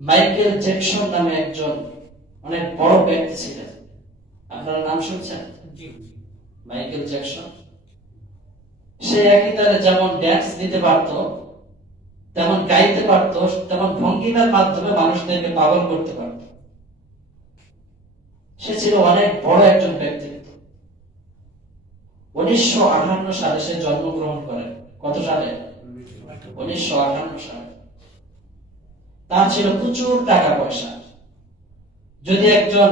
Michael Jackson নামে একজন অনেক বড় ব্যক্তি ছিলেন। আপনারা নাম শুনছেন? Michael Jackson. সে একই তারে যেমন ড্যান্স দিতে পারত, তেমন গাইতে পারত, তেমন ভঙ্গিমার মাধ্যমে মানুষদেরকে পাগল করতে পারত। সে ছিল অনেক বড় একজন ব্যক্তিত্ব। 1958 সালে সে জন্মগ্রহণ করেন। কত সালে? 1958 সালে। তার ছিল প্রচুর টাকা পয়সা। যদি একজন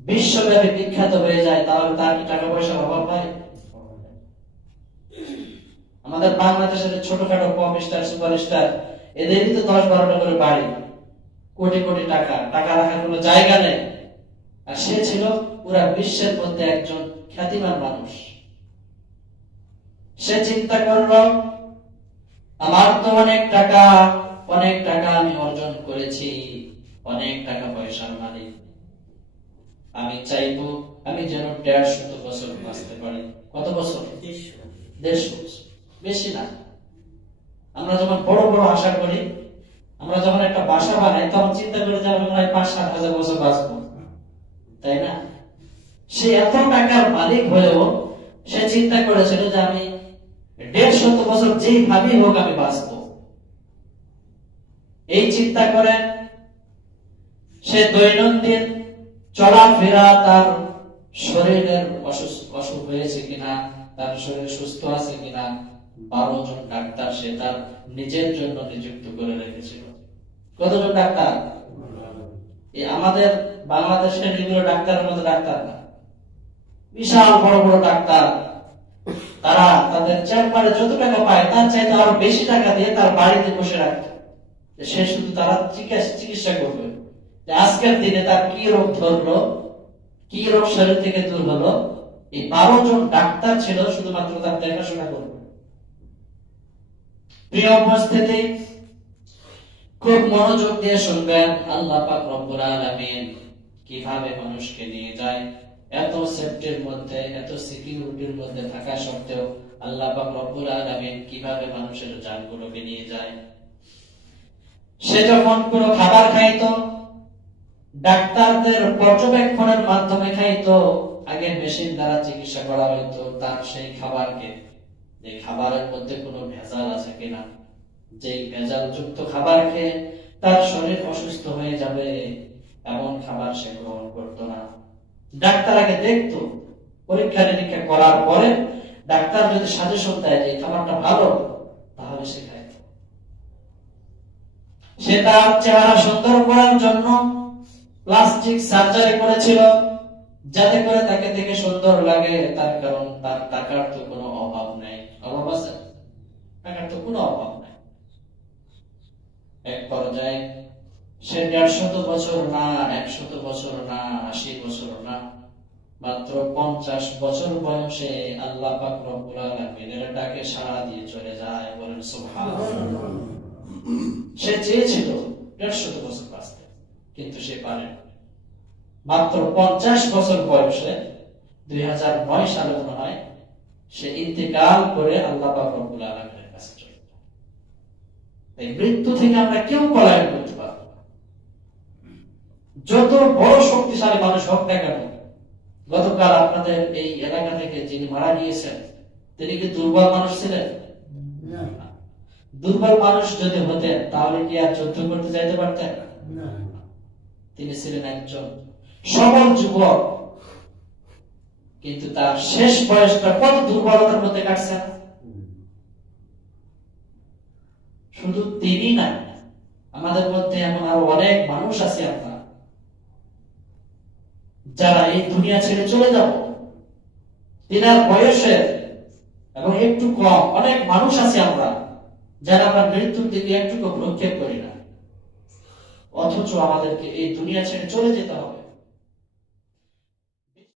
বিশ্বব্যাপী বিখ্যাত হয়ে যায় তাহলে তার কি টাকা পয়সার অভাব হয়? আমাদের বাংলাদেশের ছোটখাটো পপ স্টার, সুপারস্টার, এদেরই তো 10-12টা করে বাড়ি, কোটি কোটি টাকা, টাকা রাখার কোনো জায়গা নেই। আর সে ছিল পুরা বিশ্বের মধ্যে একজন খ্যাতিমান মানুষ। সে চিন্তা করলো, আমার তো অনেক টাকা আমি অর্জন করেছি, অনেক টাকা পয়সার মালিক। আমি চাইবো আমি যেন 150 বছর বাঁচতে পারি। কত বছর? 150 বছর। বেশি না। আমরা যখন বড় বড় আশা করি, আমরা যখন একটা বাসা বানাই তখন চিন্তা করি যে আমি মনে হয় 5-7 হাজার বছর বাঁচবো, তাই না? সে এত টাকার মালিক হয়েও সে চিন্তা করেছিল যে আমি 150 বছর যেইভাবেই হোক আমি বাঁচবো। এই চিন্তা করে সে দৈনন্দিন চলাফেরা, তার শরীরের অসুখ হয়েছে কিনা, তার শরীর সুস্থ আছে কিনা 12 জন ডাক্তার সে তার নিজের জন্য নিযুক্ত করে রেখেছিল। কতজন ডাক্তার? এই আমাদের বাংলাদেশের এগুলো ডাক্তারের মতো ডাক্তার না, বিশাল বড় বড় ডাক্তার। তারা তাদের চেম্বারে যত টাকা পায় তার চাইতে আরো বেশি টাকা দিয়ে তার বাড়িতে বসে রাখত। সে শুধু তারা চিকিৎসা করবে, আজকের দিনে তার কি রোগ ধরলো, কি রোগ শরীর থেকে দূর হলো, এই 12 জন ডাক্তার ছিল শুধুমাত্র তার দেখাশোনা করবে। প্রিয় উপস্থিতি, খুব মনোযোগ দিয়ে শুনবেন। আল্লাহ পাক রব্বুল আলামিন কিভাবে মানুষকে নিয়ে যায়। এত সেফটির মধ্যে, এত সিকিউরিটির মধ্যে থাকা সত্ত্বেও আল্লাহ পাক রব্বুল আলামিন কিভাবে মানুষের জানগুলোকে নিয়ে যায়। সে যখন কোনো খাবার খাইতো, ডাক্তারদের পর্যবেক্ষণের মাধ্যমে খাইতো। আগে মেশিন দ্বারা চিকিৎসা করা হইতো তার সেই খাবারকে, যে খাবারের মধ্যে কোনো ভেজাল আছে কিনা। যে ভেজাল যুক্ত খাবার খেয়ে তার শরীর অসুস্থ হয়ে যাবে এমন খাবার সে গ্রহণ করতো না। ডাক্তার আগে দেখতো, পরীক্ষা নিরীক্ষা করার পরে ডাক্তার যদি সাজেশন দেয় যে খাবারটা ভালো, তাহলে সে খাইত। সে তার চেহারা সুন্দর করার জন্য প্লাস্টিক সার্জারি করেছিল, যাতে করে তাকে দেখে সুন্দর লাগে। তার কারণ তার টাকার তো কোনো অভাব নেই। অভাব আছে? টাকার তো কোনো অভাব নেই। এক পর্যায়ে সে 150 বছর না, 100 বছর না, 80 বছর না, মাত্র 50 বছর বয়সে আল্লাহ পাক রব্বুল আলামিনের ডাকে সাড়া দিয়ে চলে যায়। বলেন সুবহানাল্লাহ। সে চেয়েছিল 150 বছর বাঁচতে, কিন্তু সে পারেনি। মাত্র 50 বছর বয়সে 2009 সালে মনে হয় সে ইন্তেকাল করে আল্লাহ পাক রব্বুল আলামিনের কাছে চলে যায়। এই মৃত্যু থেকে আমরা কেউ পলায়ন করতে পারবো না, যত বড় শক্তিশালী মানুষ হোক না কেন। গতকাল আপনাদের এই এলাকা থেকে যিনি মারা গিয়েছেন, তিনি কি দুর্বল মানুষ ছিলেন? দুর্বল মানুষ যদি হতেন তাহলে কি আর যুদ্ধ করতে যাইতে পারতেন? তিনি ছিলেন একজন সবল যুবক, কিন্তু তার শেষ বয়সটা কত দুর্বলতার মধ্যে কাটছে। শুধু তিনি না, আমাদের মধ্যে এমন আরো অনেক মানুষ আছে আমরা যারা এই দুনিয়া ছেড়ে চলে যাব। তিনার বয়সের এবং একটু কম অনেক মানুষ আছে আমরা যারা আমরা মৃত্যুর দিকে একটু ভ্রুক্ষেপ করি না, অথচ আমাদেরকে এই দুনিয়া ছেড়ে চলে যেতে হবে।